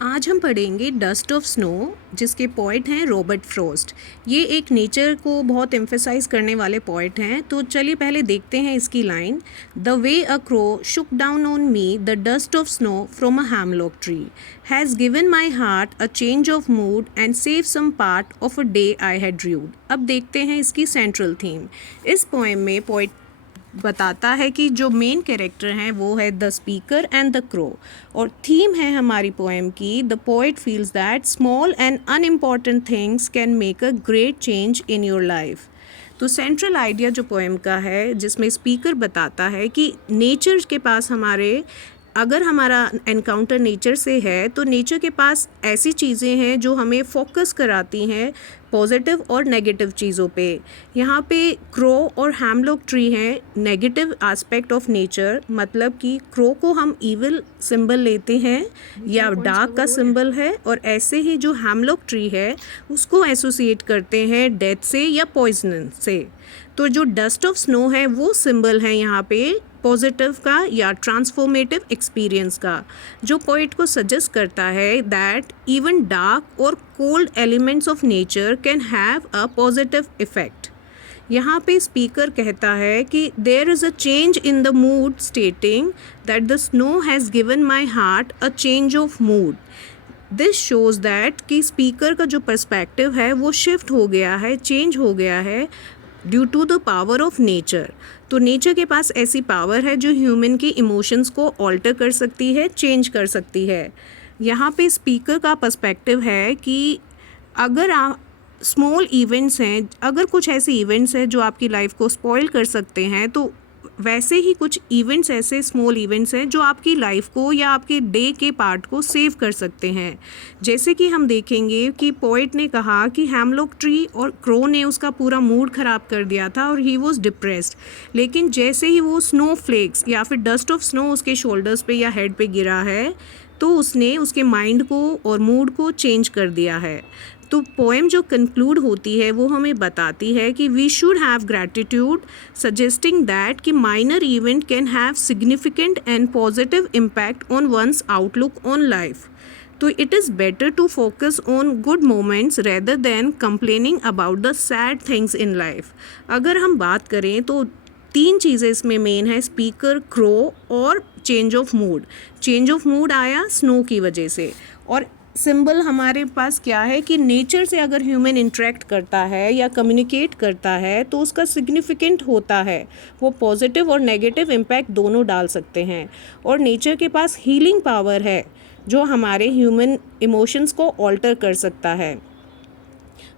आज हम पढ़ेंगे डस्ट ऑफ स्नो, जिसके पोइट हैं रॉबर्ट फ्रॉस्ट। ये एक नेचर को बहुत एम्फेसाइज करने वाले पोइट हैं। तो चलिए पहले देखते हैं इसकी line. The way a crow shook down on me the dust of snow from a hemlock tree has given my heart a change of mood and save some part of a day I had rued. अब देखते हैं इसकी central theme. इस poem में poet बताता है कि जो मेन कैरेक्टर हैं वो है the speaker and the crow, और थीम है हमारी पोएम की the poet feels that small and unimportant things can make a great change in your life. तो सेंट्रल आइडिया जो पोएम का है, जिसमें स्पीकर बताता है कि नेचर के पास अगर हमारा एनकाउंटर नेचर से है तो नेचर के पास ऐसी चीज़ें हैं जो हमें फोकस कराती हैं पॉजिटिव और नेगेटिव चीज़ों पे। यहाँ पे क्रो और हैमलॉक ट्री हैं नेगेटिव एस्पेक्ट ऑफ नेचर, मतलब कि क्रो को हम इविल सिंबल लेते हैं या डार्क का सिंबल है, और ऐसे ही जो हैमलॉक ट्री है उसको एसोसिएट करते हैं डेथ से या पॉइजन से। तो जो डस्ट ऑफ स्नो है वो सिंबल है यहाँ पे पॉजिटिव का या ट्रांसफॉर्मेटिव एक्सपीरियंस का, जो पोइट को सजेस्ट करता है दैट इवन डार्क और cold elements of nature can have a positive effect. यहाँ पे स्पीकर कहता है कि there is a change in the mood stating that the snow has given my heart a change of mood. This shows that कि speaker का जो perspective है वो शिफ्ट हो गया है, चेंज हो गया है due to the power of nature. तो नेचर के पास ऐसी पावर है जो ह्यूमन की इमोशंस को ऑल्टर कर सकती है, चेंज कर सकती है। यहाँ पे स्पीकर का पर्सपेक्टिव है कि अगर स्मॉल इवेंट्स हैं, अगर कुछ ऐसे इवेंट्स हैं जो आपकी लाइफ को स्पॉइल कर सकते हैं, तो वैसे ही कुछ इवेंट्स ऐसे स्मॉल इवेंट्स हैं जो आपकी लाइफ को या आपके डे के पार्ट को सेव कर सकते हैं। जैसे कि हम देखेंगे कि पोइट ने कहा कि हैमलॉक ट्री और क्रो ने उसका पूरा मूड ख़राब कर दिया था और ही वॉज डिप्रेस्ड, लेकिन जैसे ही वो स्नो फ्लेक्स या फिर डस्ट ऑफ स्नो उसके शोल्डर्स पे या हेड पे गिरा है तो उसने उसके माइंड को और मूड को चेंज कर दिया है। तो पोएम जो कंक्लूड होती है वो हमें बताती है कि we should have gratitude, suggesting that कि minor event can have significant and positive impact on one's outlook on life. तो it is better to focus on good moments rather than complaining about the sad things in life. अगर हम बात करें तो 3 चीज़ें इसमें main है, speaker, crow और change of mood. Change of mood आया स्नो की वजह से, और सिंबल हमारे पास क्या है कि नेचर से अगर ह्यूमन इंटरेक्ट करता है या कम्युनिकेट करता है तो उसका सिग्निफिकेंट होता है, वो पॉजिटिव और नेगेटिव इम्पैक्ट दोनों डाल सकते हैं। और नेचर के पास हीलिंग पावर है जो हमारे ह्यूमन इमोशंस को ऑल्टर कर सकता है।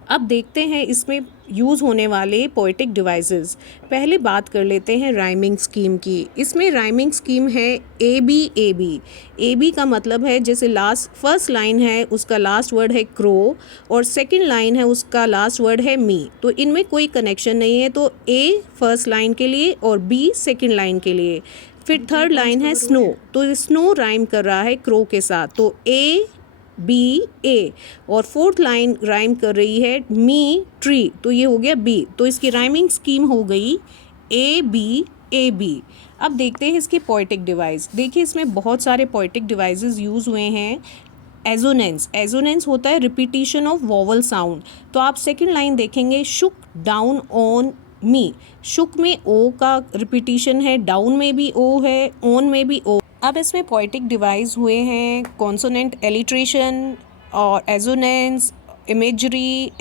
अब देखते हैं इसमें यूज़ होने वाले पोएटिक डिवाइसेस। पहले बात कर लेते हैं राइमिंग स्कीम की। इसमें राइमिंग स्कीम है A B A B. A B का मतलब है जैसे फर्स्ट लाइन है उसका लास्ट वर्ड है क्रो और सेकंड लाइन है उसका लास्ट वर्ड है मी, तो इनमें कोई कनेक्शन नहीं है। तो ए फर्स्ट लाइन के लिए और बी सेकंड लाइन के लिए। फिर थर्ड लाइन है स्नो, तो स्नो राइम कर रहा है क्रो के साथ, तो ए बी ए। और फोर्थ लाइन राइम कर रही है मी ट्री, तो ये हो गया बी। तो इसकी राइमिंग स्कीम हो गई ए बी। अब देखते हैं इसके पोएटिक डिवाइस। देखिए इसमें बहुत सारे पोएटिक डिवाइसेस यूज़ हुए हैं। एजोनेंस होता है रिपीटिशन ऑफ वोवल साउंड। तो आप सेकंड लाइन देखेंगे शुक डाउन ऑन मी, शुक में ओ का रिपीटिशन है, डाउन में भी ओ है, ऑन में भी ओ। अब इसमें पोएटिक डिवाइस हुए हैं कॉन्सोनेंट एलिट्रेशन और एजोनेंस, इमेजरी,